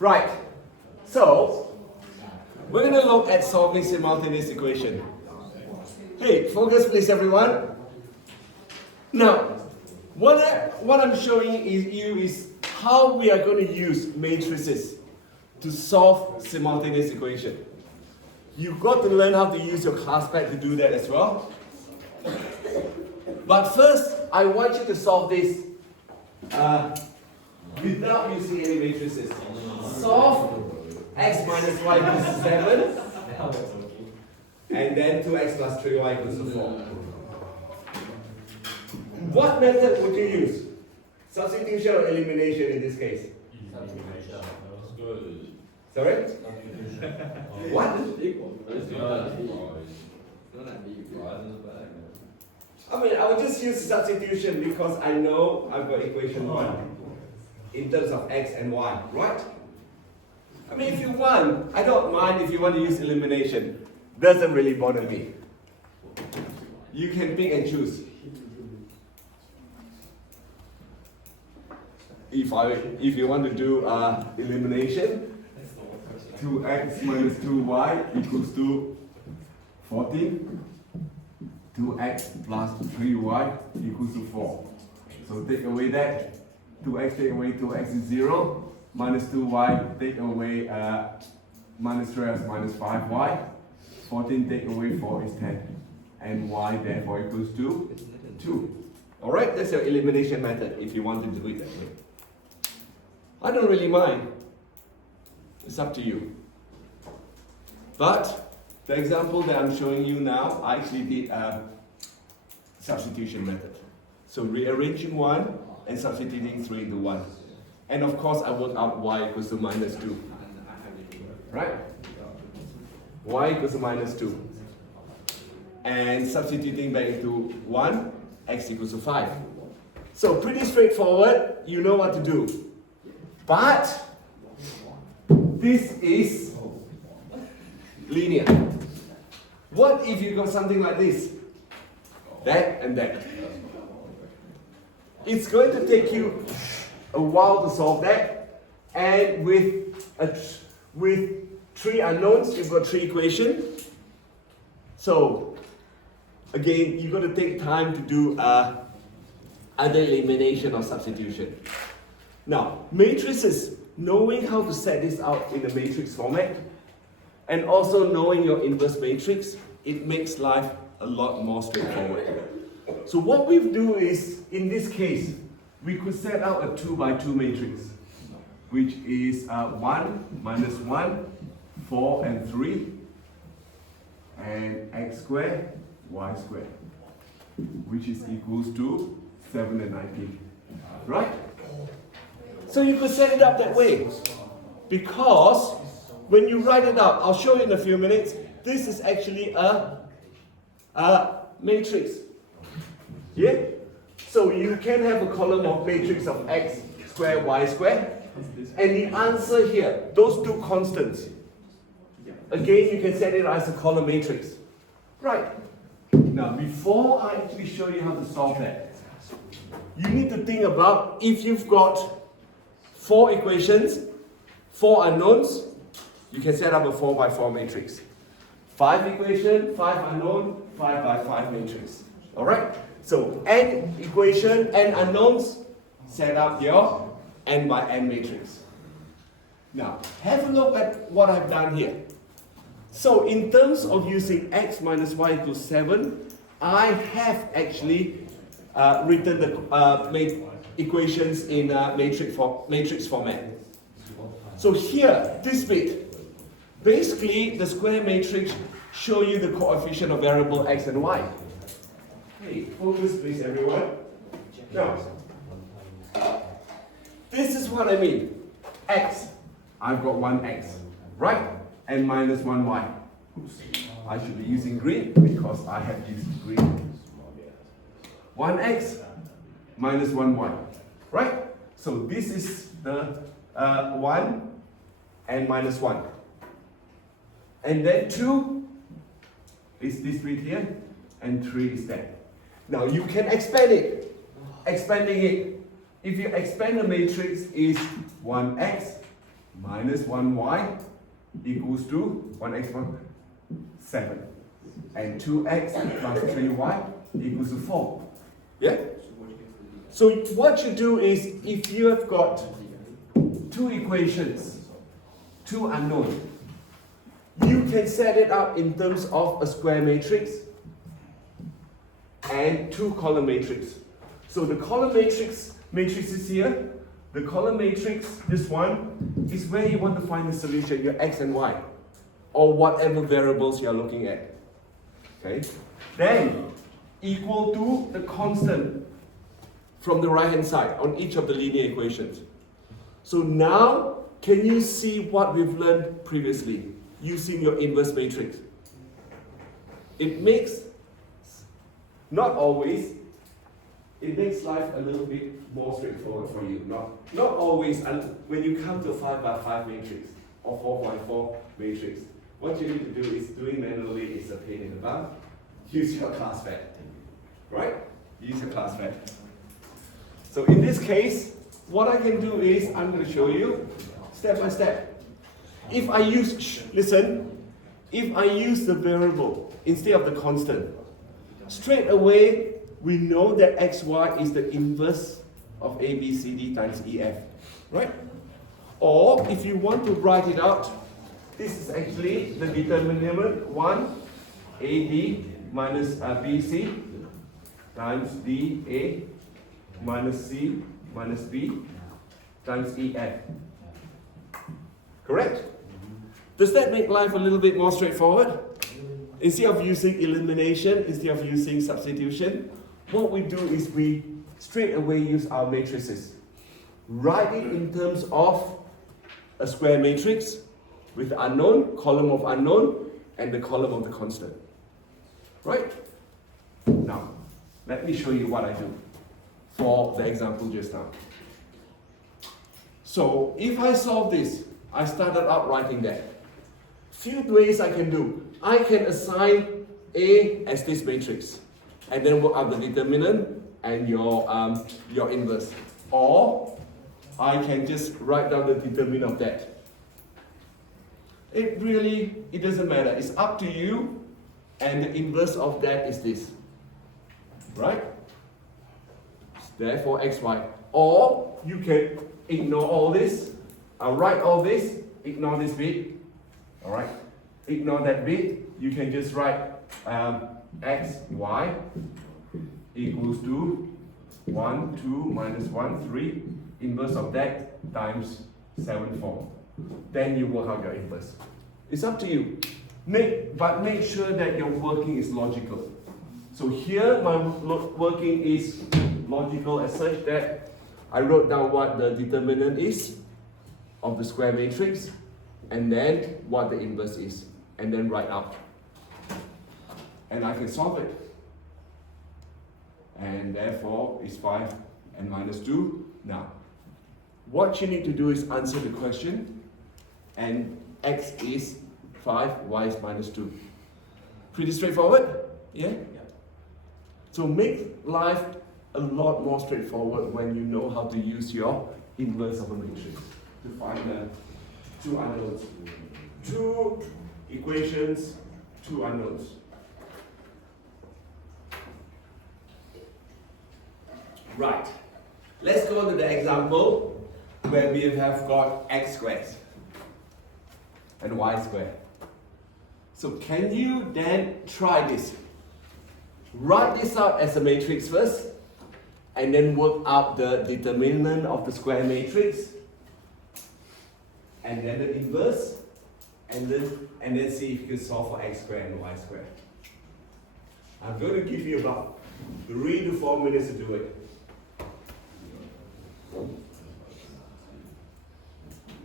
Right, so we're going to look at solving simultaneous equation. Hey, focus please everyone. Now, what I'm showing you is how we are going to use matrices to solve simultaneous equation. You've got to learn how to use your class pad to do that as well. But first, I want you to solve this without using any matrices. Solve x minus y equals 7, and then 2x plus 3y equals 4. What method would you use? Substitution or elimination in this case? Sorry? What? I mean, I would just use substitution because I know I've got equation 1 in terms of x and y, right? I mean, if you want, I don't mind if you want to use elimination. Doesn't really bother me. You can pick and choose. If you want to do elimination, 2x minus 2y equals to 14. 2x plus 3y equals to 4. So take away that. 2x take away 2x is 0. Minus 2y take away minus 3x minus 5y. 14 take away 4 is 10. And y therefore equals to 2. Alright, that's your elimination method if you want to do it that way. I don't really mind. It's up to you. But the example that I'm showing you now, I actually did a substitution method. So rearranging 1 and substituting 3 into 1. And of course, I work out y equals to minus 2. Right? Y equals to minus 2. And substituting back into 1, x equals to 5. So pretty straightforward, you know what to do. But this is linear. What if you got something like this? That and that. It's going to take you a while to solve that. And with 3 unknowns, you've got 3 equations. So again, you've got to take time to do either elimination or substitution. Now, matrices, knowing how to set this out in a matrix format, and also knowing your inverse matrix, it makes life a lot more straightforward. So what we do is, in this case, we could set out a 2 by 2 matrix, which is 1 minus 1, 4 and 3, and x squared, y squared, which is equals to 7 and 19, right? So you could set it up that way, because when you write it out, I'll show you in a few minutes, this is actually a matrix. Yeah? So you can have a column of matrix of x squared, y squared, and the answer here, those two constants, again you can set it as a column matrix. Right. Now before I actually show you how to solve that, you need to think about if you've got 4 equations, 4 unknowns, you can set up a 4 by 4 matrix. 5 equation, 5 unknown, 5 by 5 matrix. Alright? So n equation, n unknowns, set up your n by n matrix. Now, have a look at what I've done here. So in terms of using x minus y equals 7, I have actually written the equations in matrix format. So here, this bit, basically the square matrix show you the coefficient of variable x and y. Hey, focus please everyone. Now, this is what I mean. X, I've got 1x, right? And minus 1y. Oops. I should be using green because I have used green. 1x minus 1y, right? So this is the 1 and minus 1. And then 2 is this bit here, and 3 is that. Now you can expand it. Expanding it, if you expand the matrix is 1x minus 1y equals to 1x 7. And 2x plus 3y equals to 4. Yeah? So what you do is, if you have got two equations, two unknowns, you can set it up in terms of a square matrix and two column matrix. So the column matrices here, the column matrix, this one, is where you want to find the solution, your x and y, or whatever variables you are looking at. Okay? Then, equal to the constant from the right hand side on each of the linear equations. So now, can you see what we've learned previously using your inverse matrix? It makes, not always, it makes life a little bit more straightforward for you. Not always, and when you come to a 5x5 matrix or 4x4 matrix, what you need to do is doing manually is a pain in the butt. Use your class pad, right? Use your class pad. So in this case, what I can do is, I'm going to show you step by step. If I use, listen, if I use the variable instead of the constant, straight away we know that xy is the inverse of ABCD times EF, right? Or if you want to write it out, this is actually the determinant 1 AB minus BC times DA minus C minus B times EF. Correct? Does that make life a little bit more straightforward? Instead of using elimination, instead of using substitution, what we do is we straight away use our matrices. Write it in terms of a square matrix with the unknown, column of unknown, and the column of the constant. Right? Now, let me show you what I do for the example just now. So, if I solve this, I started out writing that. Few ways I can do. I can assign A as this matrix, and then work out the determinant and your inverse. Or, I can just write down the determinant of that. It doesn't matter. It's up to you, and the inverse of that is this. Right? Therefore, xy. Or, you can ignore all this. I'll write all this, ignore this bit. Alright? Ignore that bit. You can just write xy equals to 1, 2, minus 1, 3. Inverse of that times 7, 4. Then you work out your inverse. It's up to you. But make sure that your working is logical. So here my working is logical as such that I wrote down what the determinant is of the square matrix, and then what the inverse is, and then write out. And I can solve it. And therefore it's 5 and minus 2. Now, what you need to do is answer the question, and x is 5, y is minus 2. Pretty straightforward? Yeah? So make life a lot more straightforward when you know how to use your inverse of a matrix to find the two unknowns. Two equations, two unknowns. Right. Let's go to the example where we have got x squared and y squared. So can you then try this? Write this out as a matrix first, and then work out the determinant of the square matrix, and then the inverse, and then see if you can solve for x squared and y squared. I'm going to give you about 3 to 4 minutes to do it.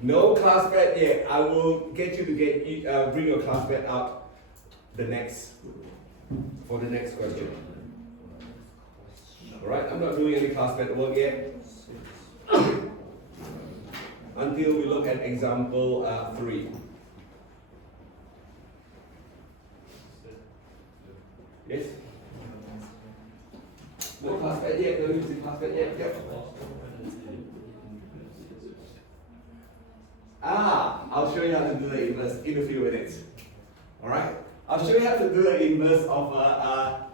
No class pad yet. I will get you to bring your class pad out for the next question. Alright, I'm not doing any class pad work yet until we look at example 3. Yes? No class pad yet, no using class pad yet. Yep. I'll show you how to do the inverse in a few minutes. Alright? I'll show you how to do the inverse of a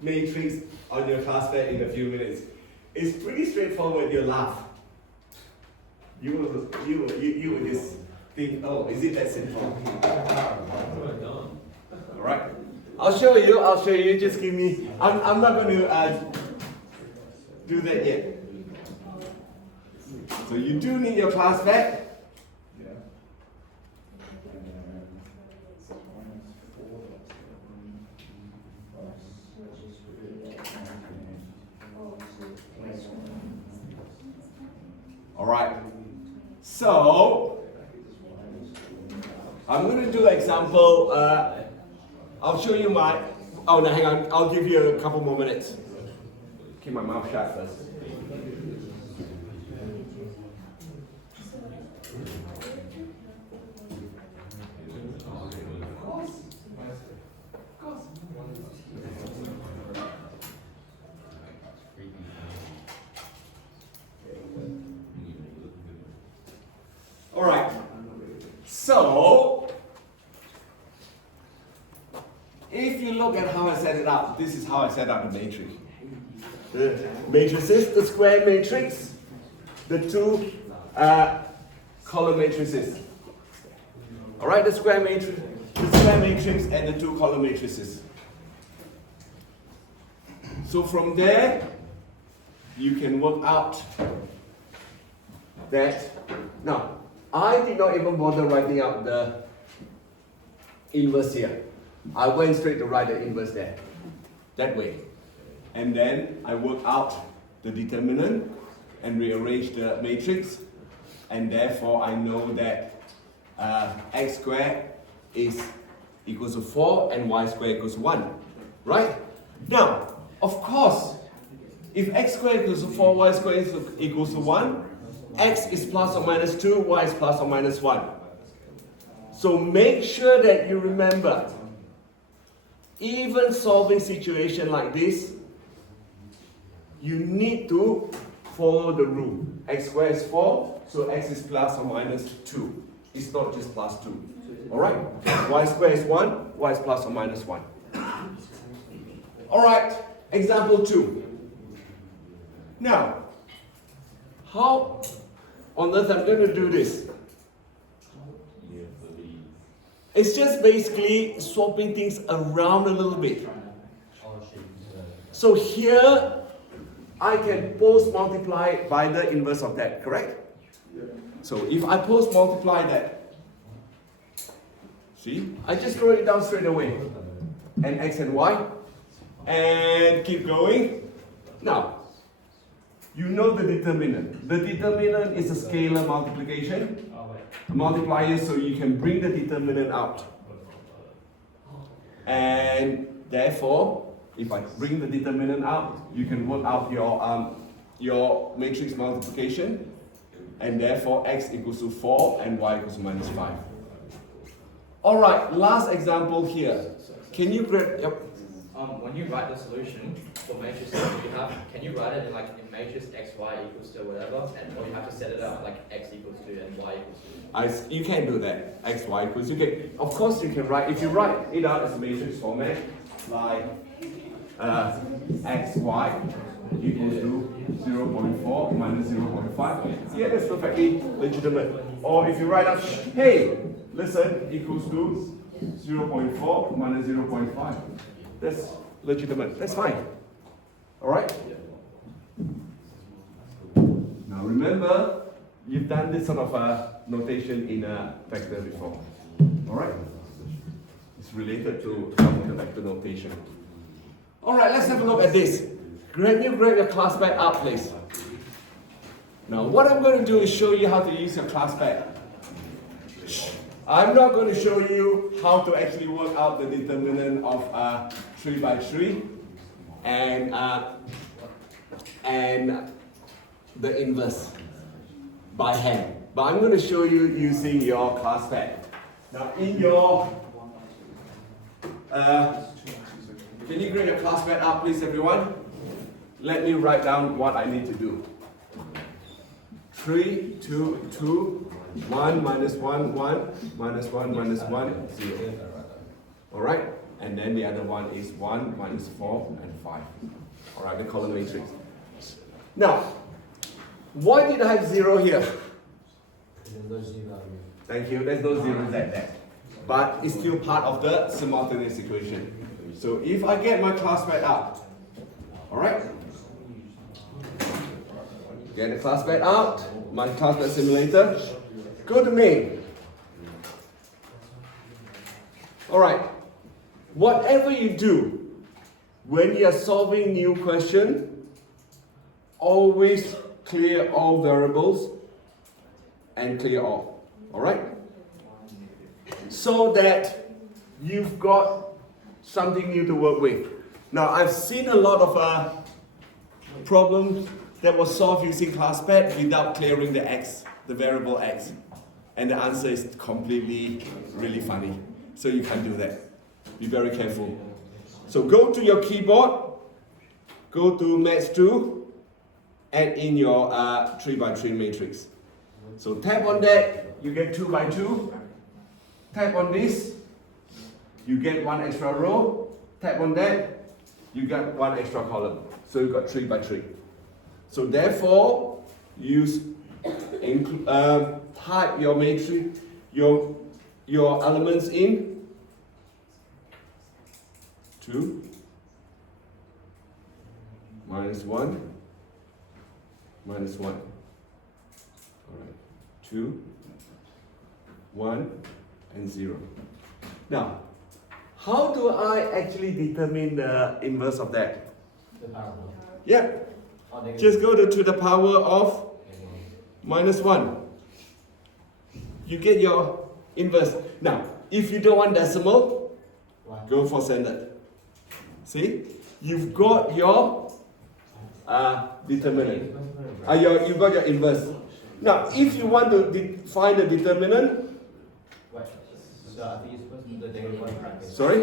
matrix on your class pad in a few minutes. It's pretty straightforward, you'll laugh. You will just think, oh, is it that simple? Alright? I'll show you, just give me, I'm not going to do that yet. So you do need your class pad. Alright, so I'm going to do an example. I'll show you my, oh no, hang on, I'll give you a couple more minutes. Keep my mouth shut first. Alright, so if you look at how I set it up, this is how I set up the matrix. The matrices, the square matrix, the two column matrices. Alright, the square matrix and the two column matrices. So from there, you can work out that. Now, I did not even bother writing out the inverse here. I went straight to write the inverse there, that way. And then I work out the determinant and rearrange the matrix, and therefore I know that x squared is equals to 4 and y squared equals to 1, right? Now, of course, if x squared equals to 4, y squared equals to 1, x is plus or minus 2, y is plus or minus 1. So make sure that you remember, even solving situation like this, you need to follow the rule. X squared is 4, so x is plus or minus 2. It's not just plus 2. Alright? Y squared is 1, y is plus or minus 1. Alright, example 2. Now, how on earth I'm going to do this? It's just basically swapping things around a little bit. So here, I can post multiply by the inverse of that, correct? So if I post multiply that, see, I just wrote it down straight away. And x and y, and keep going. Now, you know the determinant. The determinant is a scalar multiplication. A multiplier, so you can bring the determinant out. And therefore, if I bring the determinant out, you can work out your matrix multiplication, and therefore x equals to 4 and y equals to minus 5. Alright, last example here. Can you grab, yep. When you write the solution for matrices you have, can you write it in matrix x, y equals to whatever, or you have to set it up like x equals to and y equals to? You can do that. X, y equals. You can, of course, you can write. If you write it out as a matrix format, like x, y equals to 0.4 minus 0.5. Yeah, that's perfectly legitimate. Or if you write out, hey, listen, equals to 0.4 minus 0.5. That's legitimate. That's fine. All right? Now remember, you've done this sort of notation in a vector before. All right? It's related to some of the vector notation. All right, let's have a look at this. Can you grab your class pad up, please? Now, what I'm going to do is show you how to use your class pad. I'm not going to show you how to actually work out the determinant of 3 by 3 and the inverse by hand. But I'm going to show you using your class pad. Now, in your can you grab your class pad up, please, everyone? Let me write down what I need to do. 3, 2, 2, 1 minus 1, 1, minus 1, minus 1, 0. Alright? And then the other one is 1 minus 4 and 5. Alright, the column matrix. Now, why did I have 0 here? Thank you, there's no 0 there. But it's still part of the simultaneous equation. So if I get my class back out, alright? Get the class back out, my class back simulator, go to main. Alright, whatever you do, when you are solving new question, always clear all variables and clear all. Alright? So that you've got something new to work with. Now, I've seen a lot of problems that was solved using ClassPad without clearing the x, the variable x. And the answer is completely really funny. So you can't do that. Be very careful. So go to your keyboard, go to Match 2, add in your 3 by 3 matrix. So tap on that, you get 2 by 2. Tap on this, you get 1 extra row. Tap on that, you get 1 extra column. So you've got 3 by 3. So therefore, use type your matrix, your elements in 2 minus 1 minus 1. All right, 2, 1, and 0. Now, how do I actually determine the inverse of that? The power. Yeah, just go to the power of minus 1. You get your inverse. Now, if you don't want decimal, go for standard. See, you've got your determinant. You've got your inverse. Now, if you want to find the determinant, so I think you're supposed to put the negative 1 in brackets. sorry?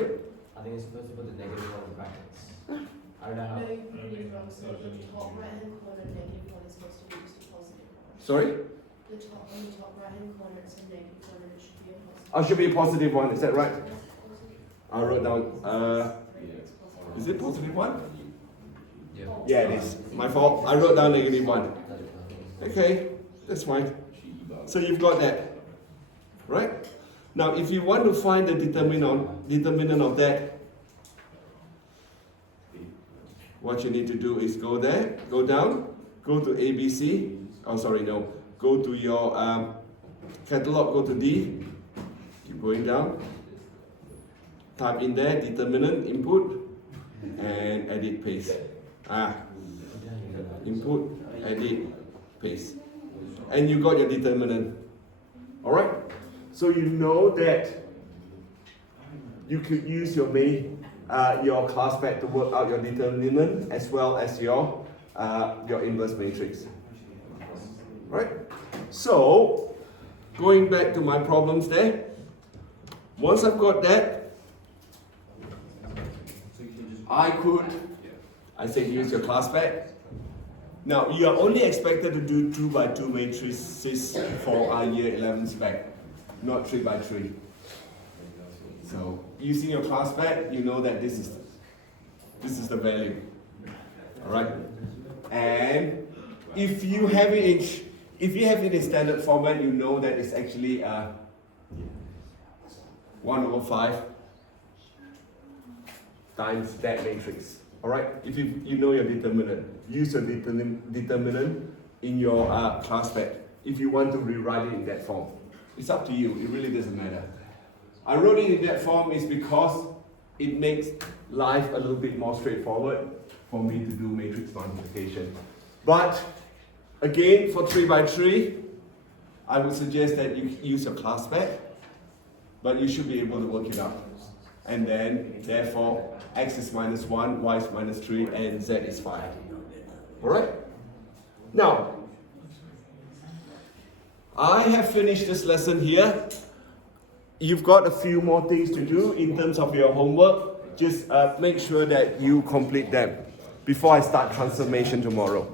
I think you're supposed to put the negative 1 in brackets. I don't know how. No, you put it wrong. So the top right hand corner, negative 1 is supposed to be just a positive 1. Sorry? The top on the top right hand corner, it's a negative 1 and it should be a positive. Oh, should be a positive 1, is that right? I wrote down, is it positive 1? Yeah, it is. My fault. I wrote down negative 1. Okay, that's fine. So you've got that, right? Now, if you want to find the determinant of that, what you need to do is go there, go down, go to ABC. Oh, sorry, no. Go to your catalog, go to D. Keep going down. Type in there, determinant, input, and edit, paste. Input, edit, paste. And you got your determinant. Alright? So you know that you could use your your class pad to work out your determinant as well as your inverse matrix. Right? So, going back to my problems there, once I've got that, I said use your class pad. Now, you are only expected to do 2 by 2 matrices for our year 11 spec, not 3 by 3. So, using your class pad, you know that this is the value. Alright? And if you have it in standard format, you know that it's actually 1 over 5 times that matrix. Alright? If you know your determinant, use your determinant in your class pad if you want to rewrite it in that form. It's up to you, it really doesn't matter. I wrote it in that form is because it makes life a little bit more straightforward for me to do matrix multiplication. But again, for 3 by 3, I would suggest that you use your class pad, but you should be able to work it out. And then, therefore, x is minus 1, y is minus 3, and z is 5. Alright? Now, I have finished this lesson here. You've got a few more things to do in terms of your homework. Just make sure that you complete them before I start transformation tomorrow.